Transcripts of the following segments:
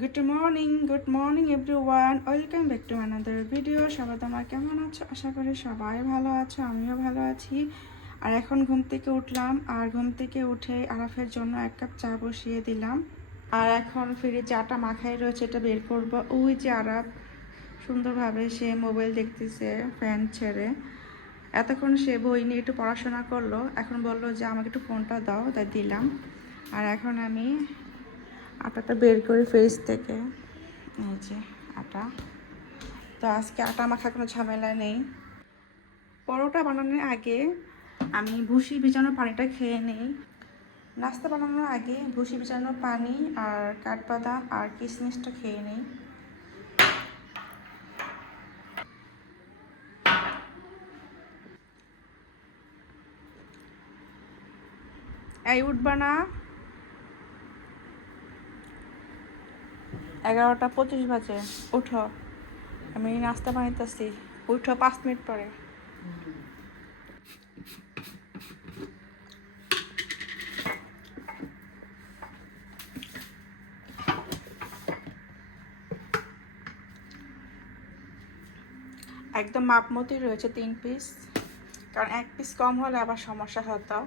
Good morning everyone, welcome back to another video. সবাই তোমরা কেমন আছো? আশা করি সবাই ভালো আছো, আমিও ভালো আছি। আর এখন ঘুম থেকে উঠলাম, আর ঘুম থেকে উঠে আরাফের জন্য 1 কাপ চা বসিয়ে দিলাম। আর এখন ফ্রিজে চাটা মাখাই রয়েছে, এটা বের করব। ওই যে আরাফ সুন্দরভাবে সে মোবাইল দেখতেছে ফ্যান ছেড়ে। এতক্ষণ সে বই নিয়ে একটু পড়াশোনা করলো, এখন বললো যে আমাকে একটু ফোনটা দাও, তাই দিলাম। আর এখন আমি আটাটা বের করে ফ্রিজ থেকে, এই যে আটা। তো আজকে আটা মাখা কোনো ঝামেলা নেই। পরোটা বানানোর আগে আমি ভুসি ভিজানো পানিটা খেয়ে নিই। নাস্তা বানানোর আগে ভুসি ভিজানো পানি আর কাঠবাদাম আর কিশমিশটা খেয়ে নিই। এই উঠবা না, 11টা 25 বাজে, উঠো। আমি নাস্তা বানাইতেছি, উঠো 5 মিনিট পরে। একদম মাপ মতোই রয়েছে 3 পিস, কারণ 1 পিস কম হলে আবার সমস্যা হতো।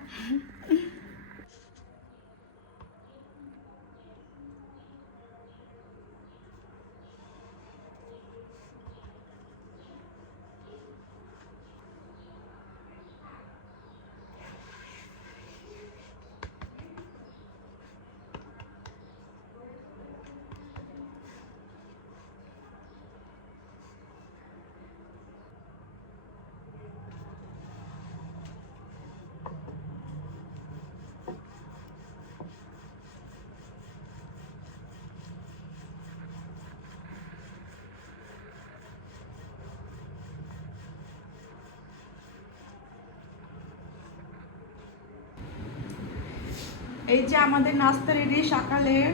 এই যে আমাদের নাস্তা রেডি, সকালের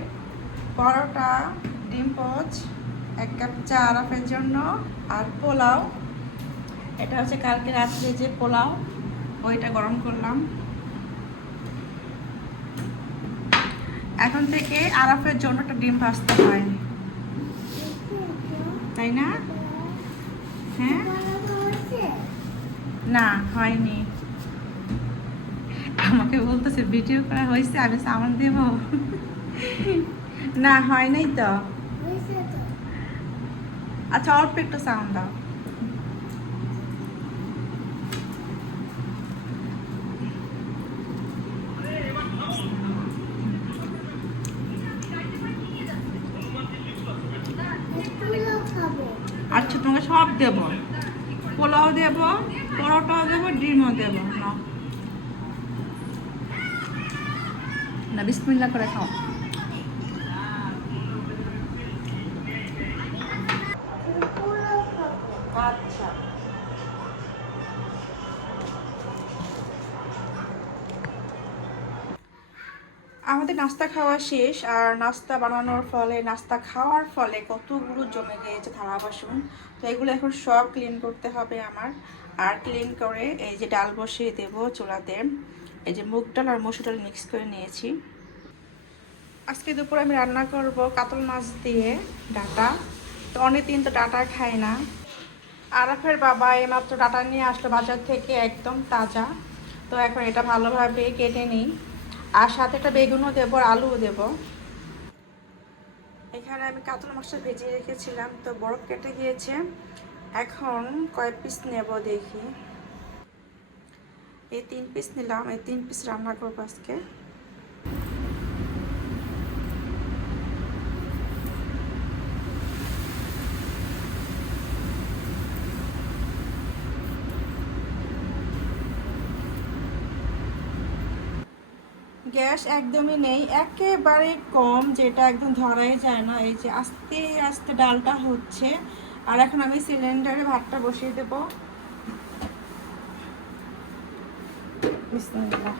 পরোটা, ডিম পোচ, 1 কাপ চা আরাফের জন্য, আর পোলাও। এটা হচ্ছে কালকে রাত্রে যে পোলাও, ওইটা গরম করলাম। এখন থেকে আরাফের জন্য একটা ডিম ভাজতে হয়, তাই না? হ্যাঁ, না হয়নি। আমাকে বলতেছে ভিডিও করা হয়েছে, আমি সামান দেব। না হয় নাই তো। আচ্ছা অল্প একটু সাউন্ড দাও। আচ্ছা তোমাকে সব দেব, পোলাও দেব, পরোটাও দেবো, ডিমও দেবো। না বিসমিল্লাহ করে খাও। আচ্ছা আমাদের নাস্তা খাওয়া শেষ, আর নাস্তা বানানোর ফলে, নাস্তা খাওয়ার ফলে কতগুলো জমে গিয়েছে থালা বাসন। তো এগুলো এখন সব ক্লিন করতে হবে আমার। আর ক্লিন করে এই যে ডাল বসিয়ে দেবো চুলাতে। এই যে মুগ ডাল আর মসুর ডাল মিক্স করে নিয়েছি। আজকে দুপুরে আমি রান্না করব কাতল মাছ দিয়ে ডাঁটা। তো অনেকদিন তো ডাঁটা খাই না। আরাফের বাবা এইমাত্র ডাঁটা নিয়ে আসলো বাজার থেকে, একদম তাজা। তো এখন এটা ভালোভাবে কেটে নিই, আর সাথে একটা বেগুনও দেবো আর আলুও দেবো। এখানে আমি কাতল মাছটা ভেজে রেখেছিলাম, তো বরফ কেটে গিয়েছে। এখন কয় পিস নেব দেখি। এই 3 পিস নিলাম, এই 3 পিস রান্না করবো আজকে। গ্যাস একদমই নেই, একেবারে কম, যেটা একদম ধরাই যায় না। এই যে আস্তে আস্তে ডালটা হচ্ছে। আর এখন আমি সিলিন্ডারে ভাতটা বসিয়ে দেবো। বিসমিল্লাহ।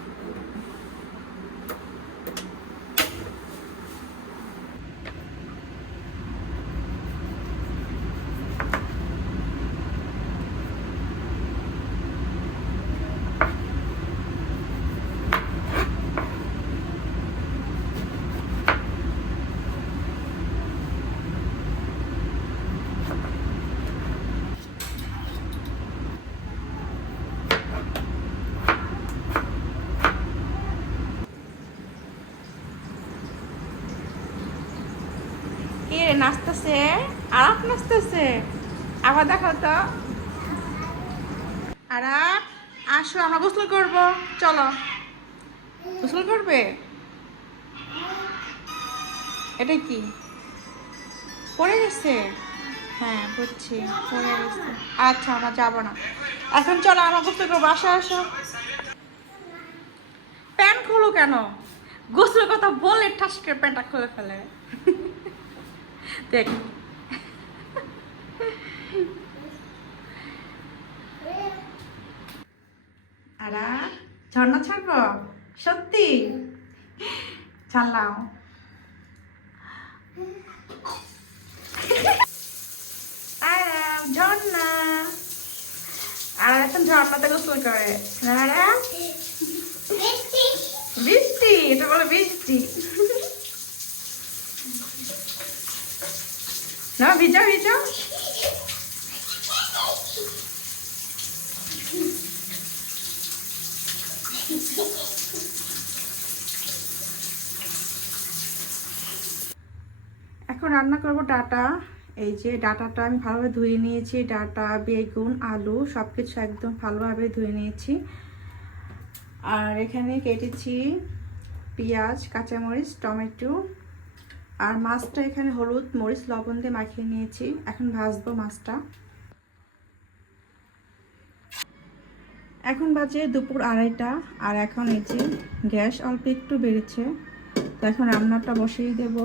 কে নাচতেছে? আরাপ নাচতেছে। আবার দেখো তো। আরাপ, আসো আমরা গোসল করব। চলো, গোসল করবে? এটা কি পড়ে গেছে? হ্যাঁ বুঝছি, পড়ে গেছে। আচ্ছা আমরা যাবো না এখন, চলো আমরা গোসল করবো। আসো আসো। প্যান্ট খুলো কেন? গোসলের কথা বলে ঠাস করে প্যান্টটা খুলে ফেলে। দেখ, আরা ঝর্ণা ছাড়বো? সত্যি? ছাড়লাম। ঝর্ণা, আর এখন ঝর্ণাতে গোসল করে। আরা বৃষ্টি, এটা বলে বৃষ্টি। না ভিজা ভিজা। এখন রান্না করব ডাটা। এই যে ডাটাটা আমি ভালোভাবে ধুয়ে নিয়েছি। ডাটা, বেগুন, আলু সব কিছু একদম ভালোভাবে ধুয়ে নিয়েছি। আর এখানে কেটেছি পেঁয়াজ, কাঁচামরিচ, টমেটো। আর মাছটা এখানে হলুদ, মরিচ, লবণ দিয়ে মাখিয়ে নিয়েছি। এখন ভাজবো মাছটা। এখন বাজে দুপুর 2:30, আর এখন এই যে গ্যাস অল্প একটু বেড়েছে, তো এখন রান্নাটা বসিয়ে দেব।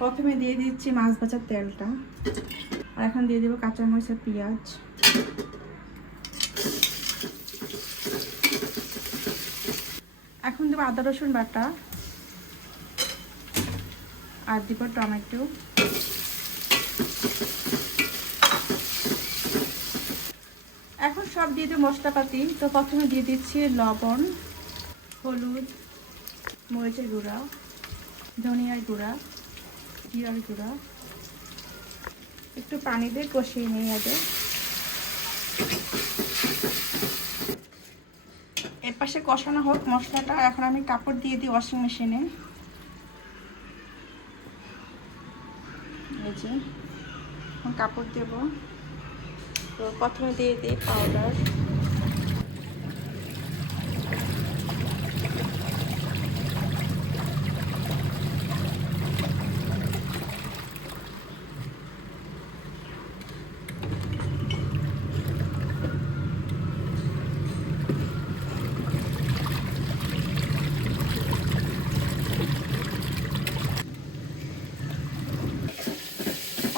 প্রথমে দিয়ে দিচ্ছি মাছ ভাজার তেলটা, আর এখন দিয়ে দেবো কাঁচামরিচ আর পেঁয়াজ। এখন দেবো আদা রসুন বাটা, আর দিব টমেটো। এখন সব দিয়ে দেবো মশলাপাতি। তো প্রথমে দিয়ে দিচ্ছি লবণ, হলুদ, মরিচের গুঁড়া, ধনিয়ার গুঁড়া, জিরার গুঁড়া। একটু পানি দিয়ে কষিয়ে নিয়ে আগে। এর পাশে কষানো হোক মশলাটা। এখন আমি কাপড় দিয়ে দিই ওয়াশিং মেশিনে। এই যে এখন কাপড় দেব। তো প্রথমে দিয়ে দিই পাউডার।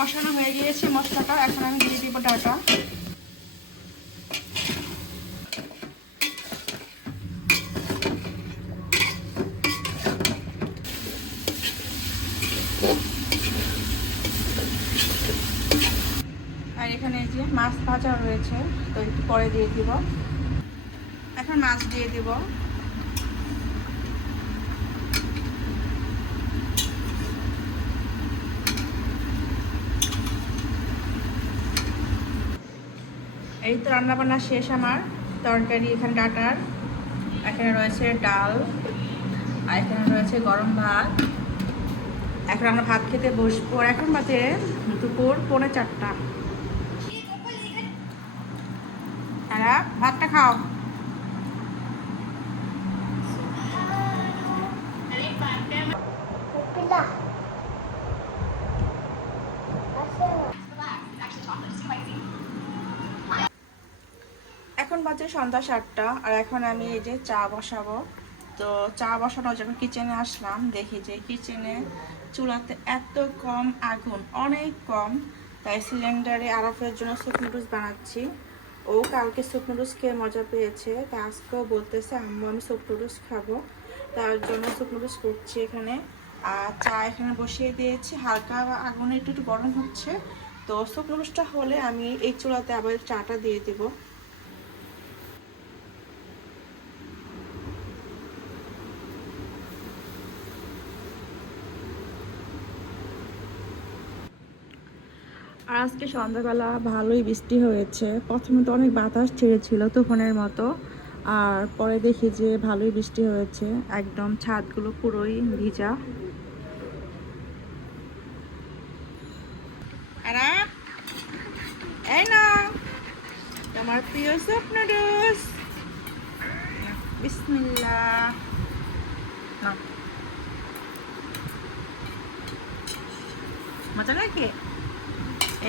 কষানো হয়ে গিয়েছে মশলাটা। এখন আমি দিয়ে দিব ডাটা। আর এখানে এই যে মাছ ভাজা রয়েছে, তো একটু পরে দিয়ে দিব। এখন মাছ দিয়ে দিব। এই তো রান্নাবান্না শেষ আমার। তরকারি এখানে ডাটার, এখানে রয়েছে ডাল, আর এখানে রয়েছে গরম ভাত। এখন আমরা ভাত খেতে বসবো। এখন বাজে দুপুর 3:45। হ্যাঁ ভাতটা খাও। এখন বাজে সন্ধ্যা 7টা, আর এখন আমি এই যে চা বসাবো। তো চা বসানোর জন্য কিচেনে আসলাম। দেখি যে কিচেনে চুলাতে এত কম আগুন, অনেক কম। তাই সিলিন্ডারে আরাফের জন্য স্যুপ নুডলস বানাচ্ছি। ও কালকে স্যুপ নুডলস খেয়ে মজা পেয়েছে, তাই আজকেও বলতেছে আম্মু আমি স্যুপ নুডলস খাবো। তার জন্য স্যুপ নুডলস করছি এখানে। আর চা এখানে বসিয়ে দিয়েছি, হালকা আগুনে একটু একটু গরম হচ্ছে। তো স্যুপ নুডলসটা হলে আমি এই চুলাতে আবার চাটা দিয়ে দেবো। আর আজকে সন্ধ্যাবেলা ভালোই বৃষ্টি হয়েছে। প্রথমে তো অনেক বাতাস ছেড়েছিল তুফানের মতো, আর পরে দেখি যে ভালোই বৃষ্টি হয়েছে। একদম ছাদগুলো পুরোই ভিজা। আরাপ, এই নাও তোমার প্রিয় স্যুপ নুডলস। বিসমিল্লাহ। নাও, মজা লাগে?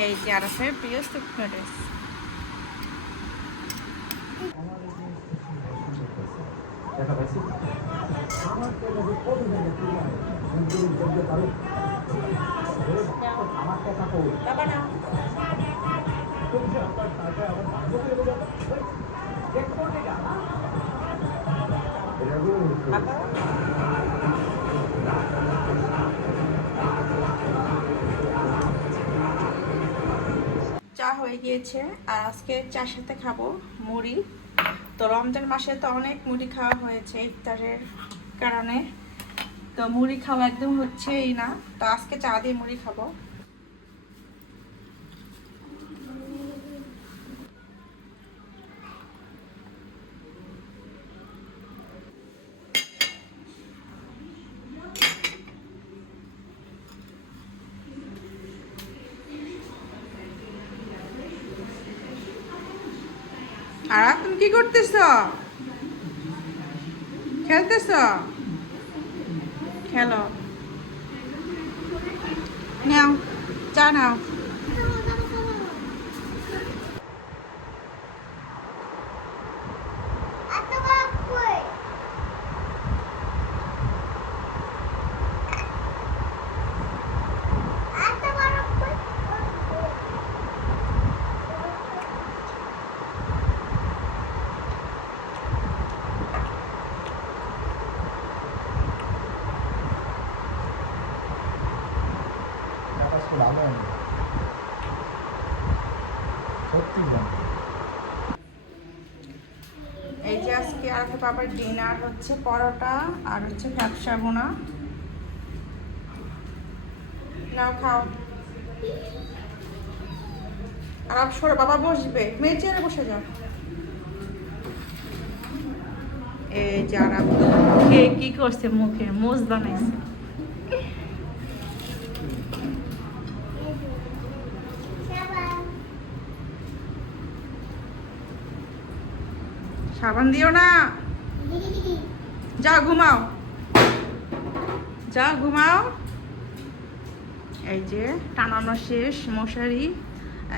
এই যে আরাফের প্রিয় স্যুপ নুডলস। চা হয়ে গিয়েছে আর আজকে চার সাথে খাবো মুড়ি। তো রমজান মাসে তো অনেক মুড়ি খাওয়া হয়েছে ইফতারের কারণে, তো মুড়ি খাওয়া একদম হচ্ছেই না, তো আজকে চা দিয়ে মুড়ি খাবো। আর তুমি কি করতেছ? খেলতেছ? খেলো, নাও চা নাও। 라면 সত্যি এই যে আজকে আরেকটা বাবার ডিনার হচ্ছে পরোটা আর হচ্ছে ব্যবসা বোনা। নাও খাও। আর সরে বাবা বসবে, মেয়ের চেয়ারে বসে যাও। এই যারা কে কি করছে, মুখে মোজ বানাইছে। সাবান দিও না, যা ঘুমাও, যা ঘুমাও। এই যে টানানো শেষ মশারি,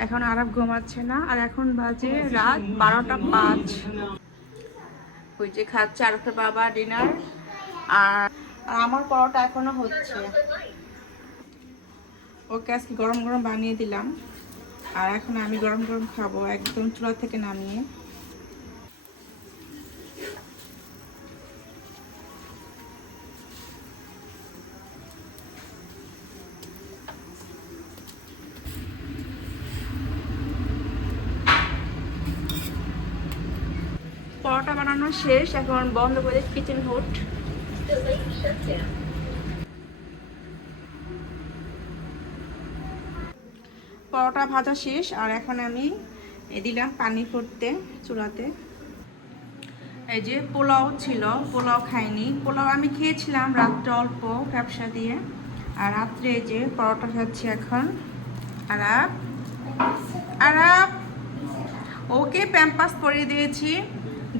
এখন আরাপ ঘুমাচ্ছে না। আর এখন বাজে রাত 12টা 5। ওই যে খাচ্ছে আরেকটা বাবা ডিনার, আর আমার পরোটা এখনো হচ্ছে। ওকে আজকে গরম গরম বানিয়ে দিলাম, আর এখন আমি গরম গরম খাবো একদম চুলা থেকে নামিয়ে। পরোটা বানানো শেষ, এখন বন্ধ করে কিচেন হুড। পরোটা ভাজা শেষ, আর এখন আমি দিলাম পানি ফুটতে চুলাতে। এই যে পোলাও ছিল, পোলাও খাইনি, পোলাও আমি খেয়েছিলাম রাত্রে অল্প ব্যবসা দিয়ে। আর রাত্রে এই যে পরোটা খাচ্ছি এখন। আরাপ, আরাপ, ওকে প্যাম্পাস পরিয়ে দিয়েছি,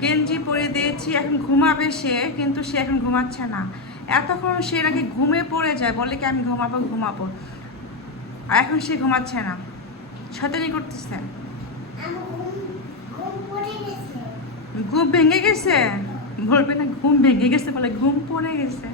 গেঞ্জি পরিয়ে দিয়েছি, এখন ঘুমাবে সে, কিন্তু সে এখন ঘুমাচ্ছে না। এতক্ষণ সে নাকি ঘুমে পড়ে যায়, বলে কি আমি ঘুমাবো ঘুমাবো, আর এখন সে ঘুমাচ্ছে না, শয়তানি করতেছে। ঘুম ভেঙে গেছে, বলবে না ঘুম ভেঙে গেছে, বলে ঘুম পড়ে গেছে।